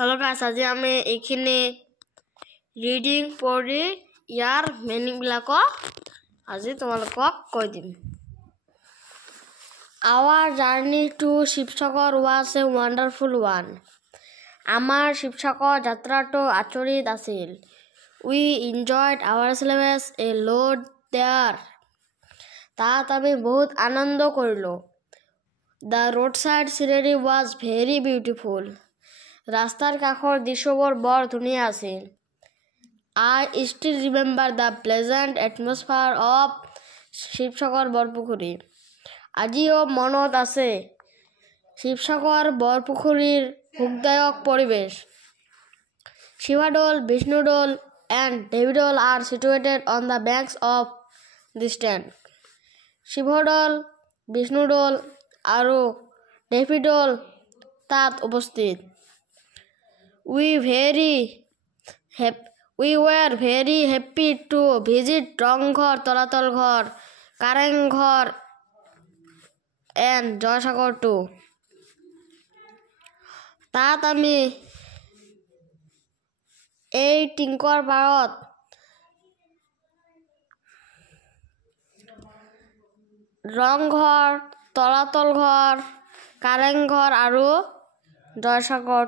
Hello guys, আজি আমি এইখিনি ৰিডিং পঢ়ি ইয়াৰ মিনিং বিলাক আজি তোমালোকক কৈ দিম। Our journey to Sivasagar was a wonderful one. আমাৰ শিৱসাগৰ যাত্ৰাটো আচৰিত আছিল। We enjoyed ourselves a lot there. তাত আমি বহুত আনন্দ কৰিলো। The roadside scenery was very beautiful. ৰাস্তাৰ কাষৰ দৃশ্যবোৰ বৰ ধুনীয়া আছিল। I still remember the pleasant atmosphere of Sivasagar Borpukhuri. আজিও মনত আছে শিৱসাগৰ বৰপুখুৰীৰ সুখদায়ক পৰিৱেশ। Sivadol, Vishnudol and Devidol are situated on the banks of the Stand. Sivadol, Vishnudol আৰু দেৱীদৌল তাত উপস্থিত। We were very happy to visit Rang Ghar, তলাতল ঘৰ, কাৰেংঘৰ and জয়সাগৰ too. তাত আমি এই টিংকৰ পাৰত ৰংঘৰ, তলাতল ঘৰ, কাৰেংঘৰ আৰু জয়সাগৰ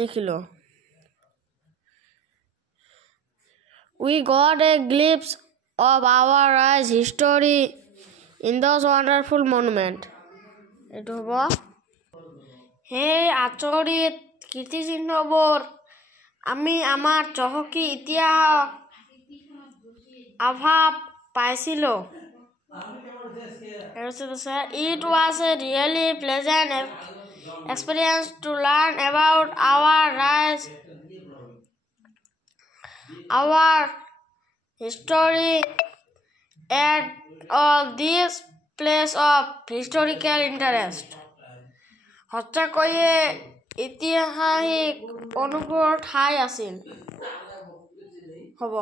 দেখিলো। We got a glimpse of our rice history in those wonderful monuments. এইটো হ'ব সেই আচৰিত কীৰ্তিচিহ্নবোৰ আমি আমাৰ চহকী ইতিহাস আভাস পাইছিলো। It was a really pleasant experience to learn about our history at all these places of historical interest. সঁচাকৈয়ে ঐতিহাসিক অনুগ্ৰহৰ ঠাই আছিল। হ'ব।